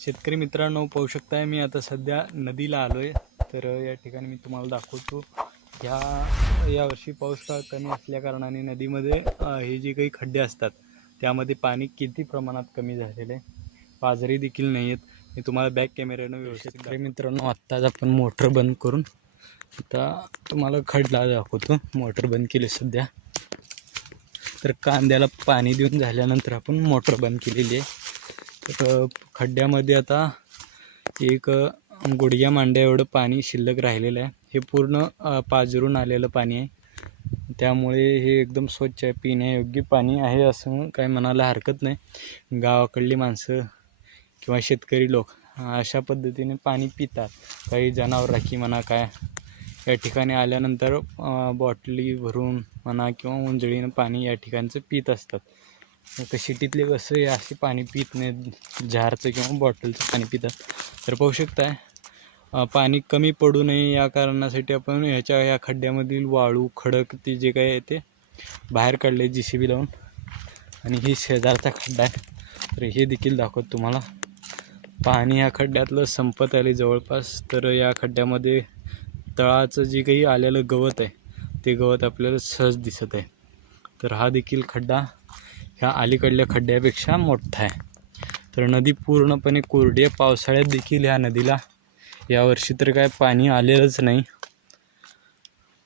शेतकरी मित्रांनो पाहू शकताय मी आता सध्या नदीला आलो आहे तर या ठिकाणी मी तुम्हाला दाखवतो. ह्या यावर्षी पाऊस काळ कमी असल्या कारणाने नदीमध्ये हे जे काही खड्डे असतात त्यामध्ये पाणी किती प्रमाणात कमी झालेलं आहे पाझरी देखील नाही आहेत. मी तुम्हाला बॅक कॅमेऱ्यानं व्यवस्थित शेतकरी मित्रांनो आत्ताच आपण मोटर बंद करून आता तुम्हाला खड्डा दाखवतो. मोटर बंद केली सध्या. तर कांद्याला पाणी देऊन झाल्यानंतर आपण मोटर बंद केलेली आहे. तर खड्ड्यामध्ये आता एक गुडघ्या मांड्या एवढं पाणी शिल्लक राहिलेलं आहे. हे पूर्ण पाजरून आलेलं पाणी आहे. त्यामुळे हे एकदम स्वच्छ आहे पिण्यायोग्य पाणी आहे असं काही म्हणायला हरकत नाही. गावाकडली माणसं किंवा शेतकरी लोक अशा पद्धतीने पाणी पितात. काही जनावर राखी म्हणा काय या ठिकाणी आल्यानंतर बॉटली भरून म्हणा किंवा उंजळीनं पाणी या ठिकाणचं पित असतात. सिटीतले कसं हे असे पाणी पित नाहीत जारचं किंवा बॉटलचं पाणी पितात. तर पाहू शकताय पाणी कमी पडू नये या कारणासाठी आपण ह्याच्या ह्या खड्ड्यामधील वाळू खडक ते जे काही आहे ते बाहेर काढले जी सी बी लावून. आणि ही शेजारचा खड्डा आहे. तर हे देखील दाखवत तुम्हाला. पाणी ह्या खड्ड्यातलं संपत आले जवळपास. तर या खड्ड्यामध्ये तळाचं जे काही आलेलं गवत आहे ते गवत आपल्याला सहज दिसत आहे. तर हा देखील खड्डा ह्या अलीकडल्या खड्ड्यापेक्षा मोठा आहे. तर नदी पूर्णपणे कोरडी आहे. पावसाळ्यात देखील ह्या नदीला यावर्षी तर काय पाणी आलेलंच नाही.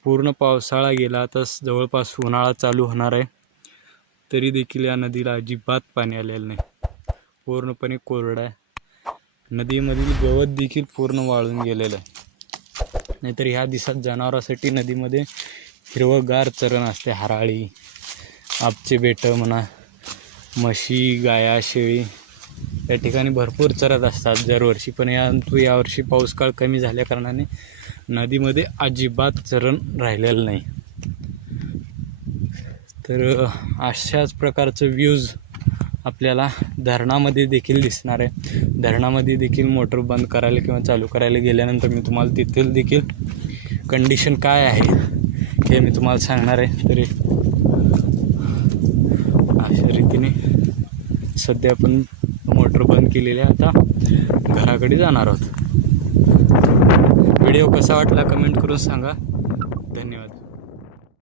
पूर्ण पावसाळा गेला आता जवळपास उन्हाळा चालू होणार आहे. तरी देखील या नदीला अजिबात पाणी आलेलं नाही. पूर्णपणे कोरडा आहे. नदीमधील गवत देखील पूर्ण वाळून गेलेलं आहे. नाहीतर ह्या दिवसात जनावरांसाठी नदीमध्ये हिरवंगार चरण असते. हराळी आपचे बेटं म्हणा म्हशी गाया शेळी या ठिकाणी भरपूर चरत असतात दरवर्षी. पण या यावर्षी पाऊस काळ कमी झाल्याकारणाने नदीमध्ये अजिबात चरण राहिलेलं नाही. तर अशाच प्रकारचं व्ह्यूज आपल्याला धरणामध्ये देखील दिसणार आहे. धरणामध्ये देखील मोटर बंद करायला किंवा चालू करायला गेल्यानंतर मी तुम्हाला तिथेल देखील कंडिशन काय आहे हे मी तुम्हाला सांगणार आहे. तरी अशा रीतीने सध्या आपण मोटर बंद केलेली आहे. आता घराकडे जाणार आहोत. व्हिडिओ कसा वाटला कमेंट करून सांगा.